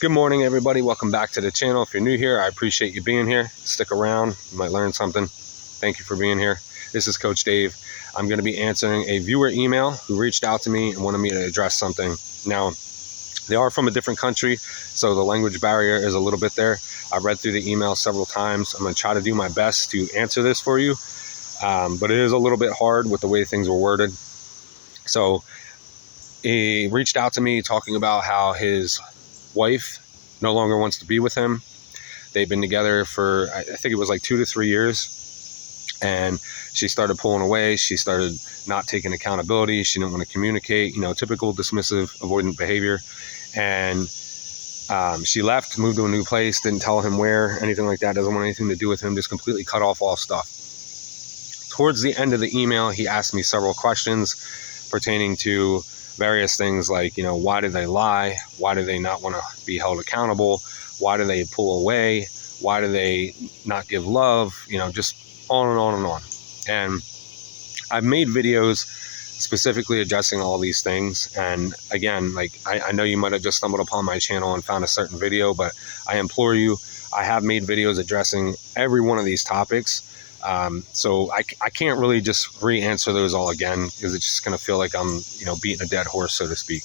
Good morning, everybody. Welcome back to the channel. If you're new here, I appreciate you being here. Stick around. You might learn something. Thank you for being here. This is Coach Dave. I'm going to be answering a viewer email who reached out to me and wanted me to address something. Now, they are from a different country, so the language barrier is a little bit there. I read through the email several times. I'm going to try to do my best to answer this for you, but it is a little bit hard with the way things were worded. So he reached out to me talking about how his wife no longer wants to be with him. They've been together for, I think it was like 2 to 3 years, and she started pulling away. She started not taking accountability. She didn't want to communicate, typical dismissive, avoidant behavior. And she left, moved to a new place, didn't tell him where, anything like that, doesn't want anything to do with him, just completely cut off all stuff. Towards the end of the email, he asked me several questions pertaining to various things like, why did they lie? Why do they not want to be held accountable? Why do they pull away? Why do they not give love? Just on and on and on. And I've made videos specifically addressing all these things. And again, I know you might have just stumbled upon my channel and found a certain video, but I implore you, I have made videos addressing every one of these topics. So I can't really just re-answer those all again, because it's just going to feel like I'm, beating a dead horse, so to speak.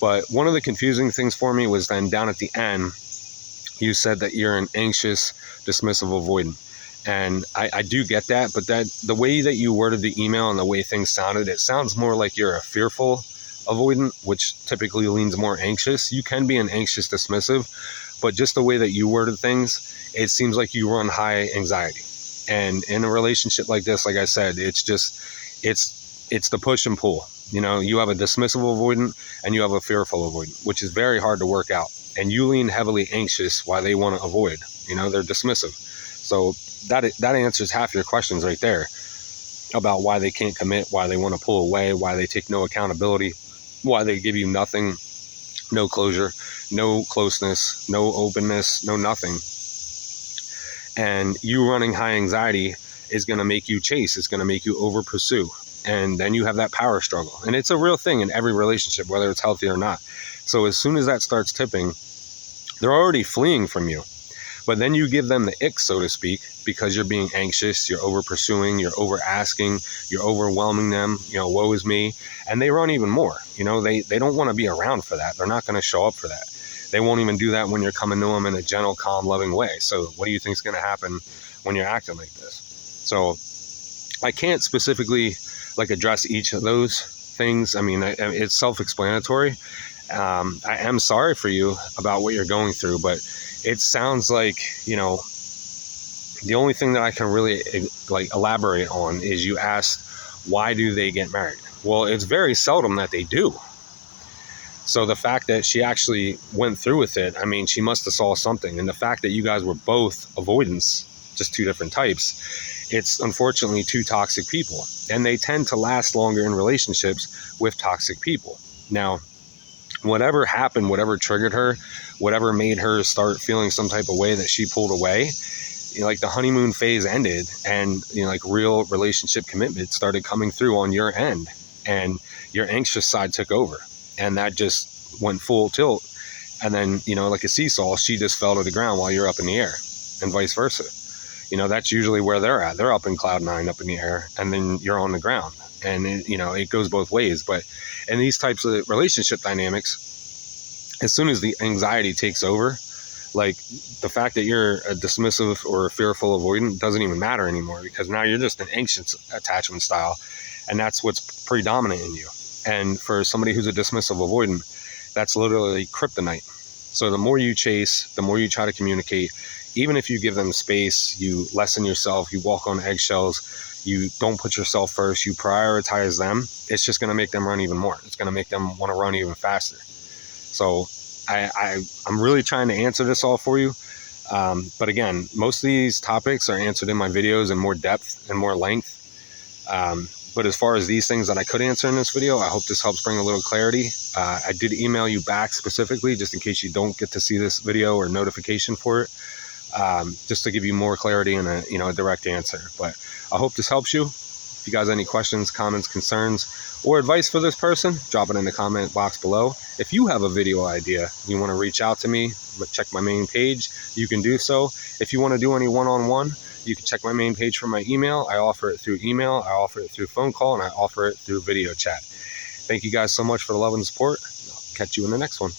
But one of the confusing things for me was then down at the end, you said that you're an anxious, dismissive, avoidant. And I do get that, but the way that you worded the email and the way things sounded, it sounds more like you're a fearful avoidant, which typically leans more anxious. You can be an anxious dismissive, but just the way that you worded things, it seems like you run high anxiety. And in a relationship like this, like I said, it's the push and pull. You have a dismissive avoidant and you have a fearful avoidant, which is very hard to work out. And you lean heavily anxious while they want to avoid. They're dismissive. So that answers half your questions right there about why they can't commit, why they want to pull away, why they take no accountability, why they give you nothing, no closure, no closeness, no openness, no nothing. And you running high anxiety is going to make you chase. It's going to make you over pursue. And then you have that power struggle. And it's a real thing in every relationship, whether it's healthy or not. So as soon as that starts tipping, they're already fleeing from you. But then you give them the ick, so to speak, because you're being anxious, you're over pursuing, you're over asking, you're overwhelming them, woe is me. And they run even more. They don't want to be around for that. They're not going to show up for that. They won't even do that when you're coming to them in a gentle, calm, loving way. So what do you think is going to happen when you're acting like this? So I can't specifically address each of those things. I mean, it's self-explanatory. I am sorry for you about what you're going through, but it sounds like, the only thing that I can really elaborate on is you asked, why do they get married? Well, it's very seldom that they do. So the fact that she actually went through with it, I mean, she must have saw something. And the fact that you guys were both avoidants, just two different types, it's unfortunately two toxic people. And they tend to last longer in relationships with toxic people. Now, whatever happened, whatever triggered her, whatever made her start feeling some type of way that she pulled away, the honeymoon phase ended, and real relationship commitment started coming through on your end, and your anxious side took over. And that just went full tilt. And then, like a seesaw, she just fell to the ground while you're up in the air, and vice versa. That's usually where they're at. They're up in cloud 9, up in the air, and then you're on the ground. And, it goes both ways. But in these types of relationship dynamics, as soon as the anxiety takes over, the fact that you're a dismissive or a fearful avoidant doesn't even matter anymore, because now you're just an anxious attachment style. And that's what's predominant in you. And for somebody who's a dismissive avoidant, that's literally kryptonite. So the more you chase, the more you try to communicate, even if you give them space, you lessen yourself, you walk on eggshells, you don't put yourself first, you prioritize them, it's just going to make them run even more. It's going to make them want to run even faster. So I'm really trying to answer this all for you. But again, most of these topics are answered in my videos in more depth and more length. But as far as these things that I could answer in this video, I hope this helps bring a little clarity. I did email you back specifically, just in case you don't get to see this video or notification for it, just to give you more clarity and a direct answer. But I hope this helps you. If you guys have any questions, comments, concerns, or advice for this person, drop it in the comment box below. If you have a video idea, you want to reach out to me, check my main page, you can do so. If you want to do any one-on-one, you can check my main page for my email. I offer it through email, I offer it through phone call, and I offer it through video chat. Thank you guys so much for the love and support. I'll catch you in the next one.